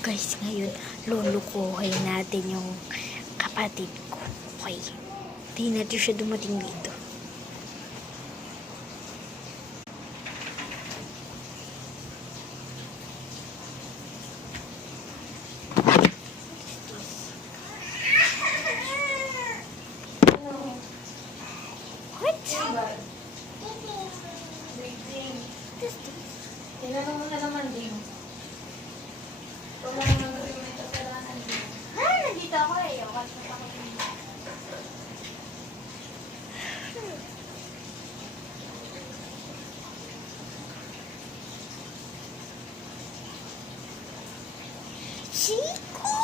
Guys, ngayon, lulukuhin natin yung kapatid ko. Okay. Hindi natin siya dumating dito. What? Tinanong mo na naman din. Wala naman gawin mo ito kasalanan din. Nandito ako eh. Watch mo ako. Chico!